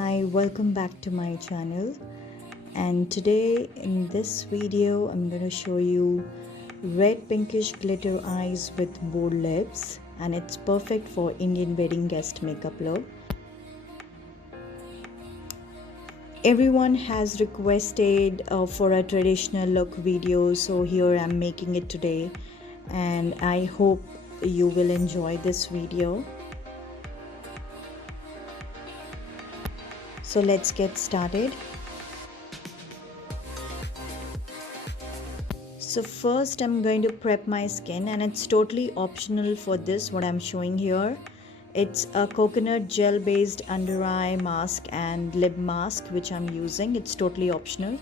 Hi, welcome back to my channel, and today in this video I'm going to show you red pinkish glitter eyes with bold lips, and it's perfect for Indian wedding guest makeup look. Everyone has requested for a traditional look video, so here I'm making it today, and I hope you will enjoy this video. So let's get started. So first I'm going to prep my skin, and it's totally optional for this what I'm showing here. It's a coconut gel based under eye mask and lip mask which I'm using. It's totally optional.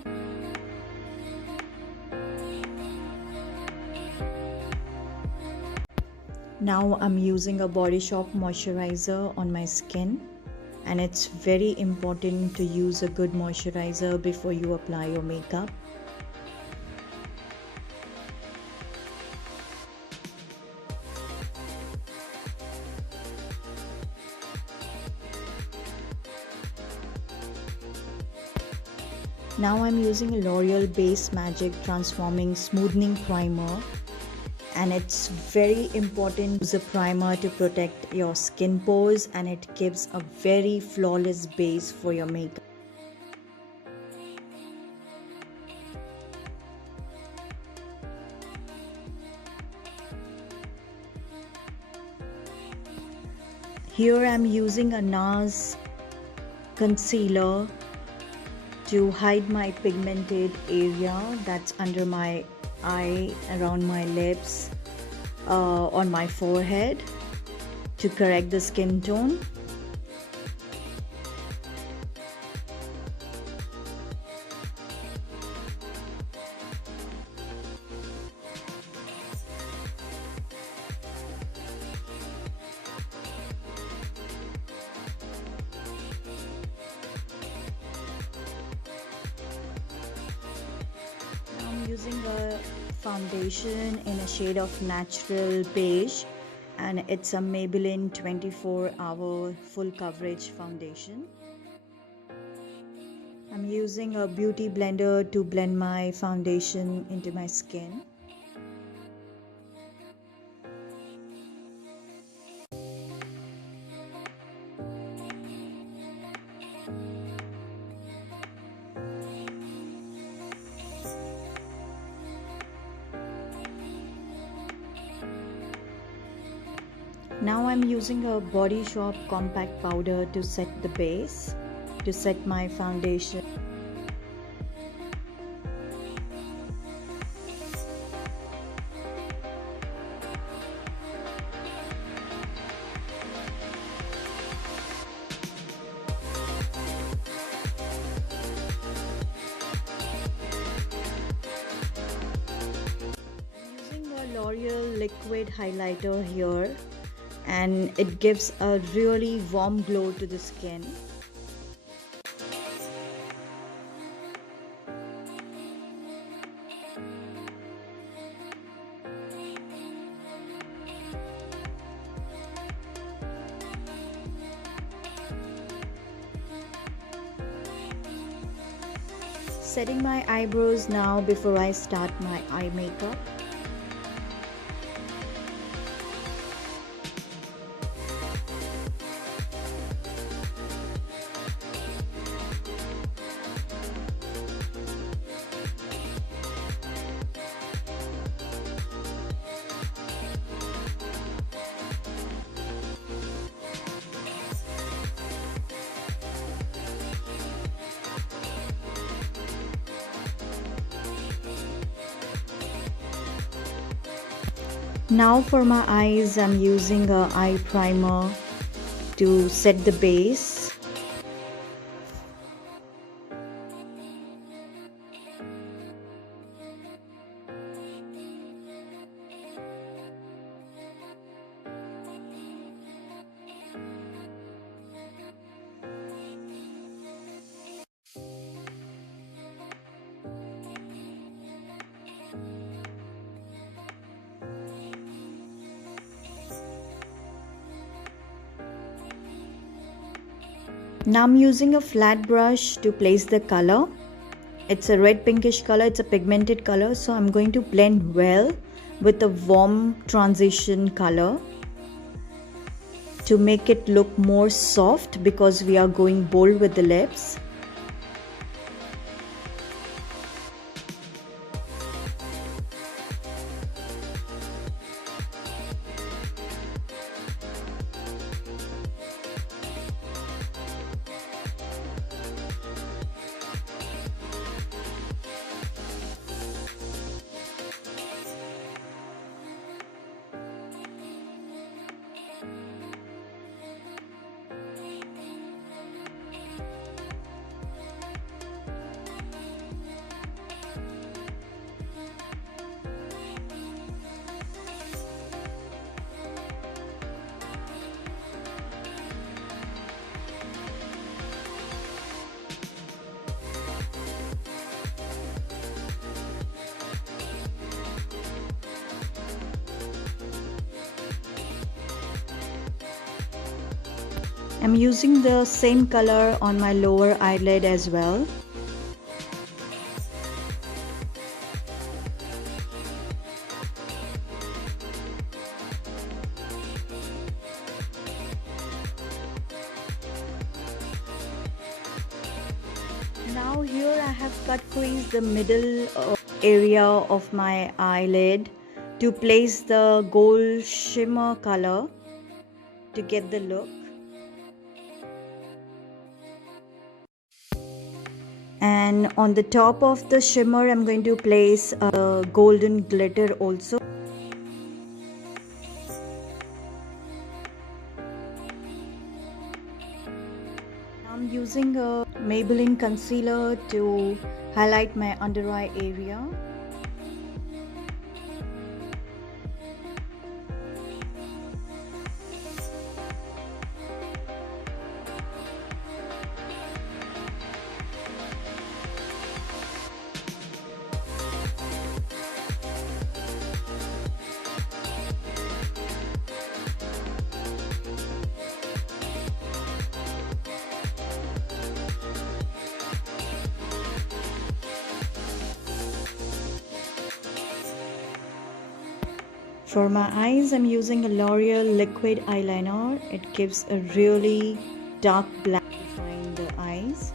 Now I'm using a Body Shop moisturizer on my skin. And it's very important to use a good moisturizer before you apply your makeup. Now I'm using a L'Oreal Base Magic Transforming Smoothing Primer. And it's very important to use a primer to protect your skin pores, and it gives a very flawless base for your makeup. Here I'm using a Nars concealer to hide my pigmented area that's under my eye, around my lips, on my forehead, to correct the skin tone. I'm using a foundation in a shade of natural beige, and it's a Maybelline 24-hour full coverage foundation. I'm using a beauty blender to blend my foundation into my skin. Now I'm using a Body Shop compact powder to set the base, to set my foundation. I'm using a L'Oreal liquid highlighter here, and it gives a really warm glow to the skin. Setting my eyebrows now before I start my eye makeup. Now for my eyes, I'm using a eye primer to set the base. Now I'm using a flat brush to place the color. It's a red pinkish color, it's a pigmented color, so I'm going to blend well with a warm transition color to make it look more soft because we are going bold with the lips. I'm using the same color on my lower eyelid as well. Now here I have cut crease the middle area of my eyelid to place the gold shimmer color to get the look. And on the top of the shimmer I'm going to place a golden glitter also. I'm using a Maybelline concealer to highlight my under eye area. For my eyes, I'm using a Loreal liquid eyeliner. It gives a really dark black behind the eyes.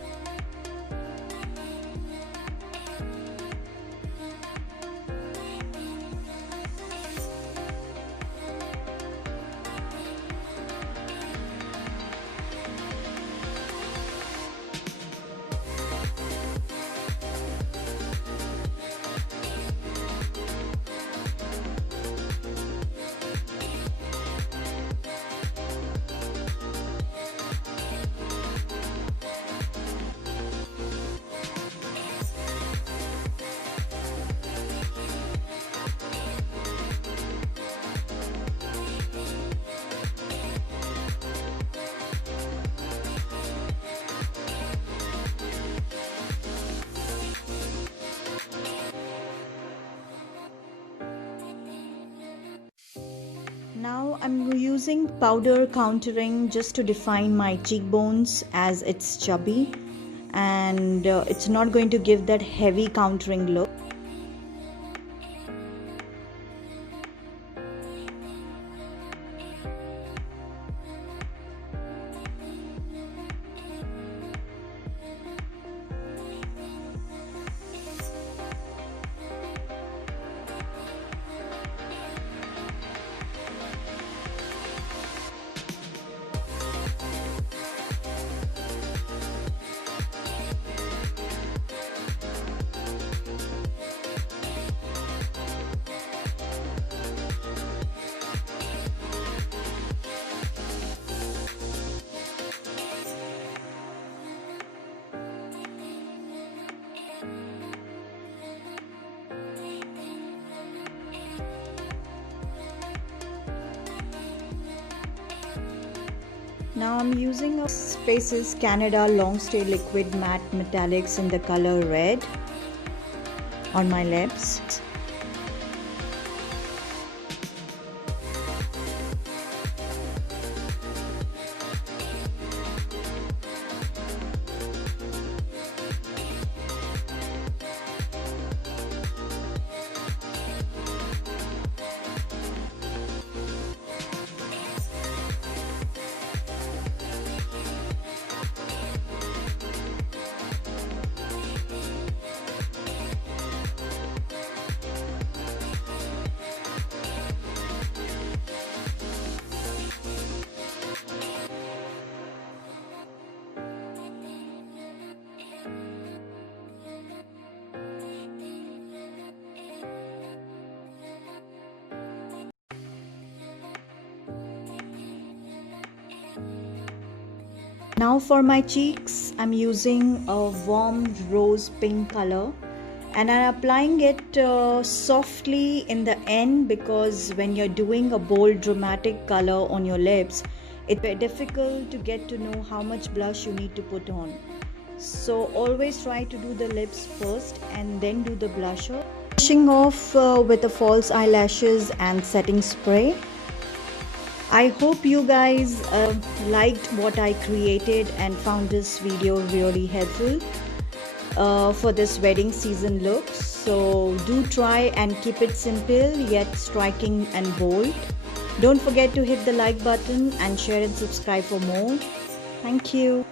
Now I'm using powder contouring just to define my cheekbones as it's chubby, and it's not going to give that heavy contouring look. Now I'm using a Spaces Canada Long Stay Liquid Matte Metallics in the color red on my lips. Now for my cheeks, I'm using a warm rose pink color and I'm applying it softly in the end, because when you're doing a bold dramatic color on your lips, it's very difficult to get to know how much blush you need to put on. So always try to do the lips first and then do the blusher. Finishing off with the false eyelashes and setting spray. I hope you guys liked what I created and found this video really helpful for this wedding season look. So do try and keep it simple yet striking and bold. Don't forget to hit the like button and share and subscribe for more. Thank you.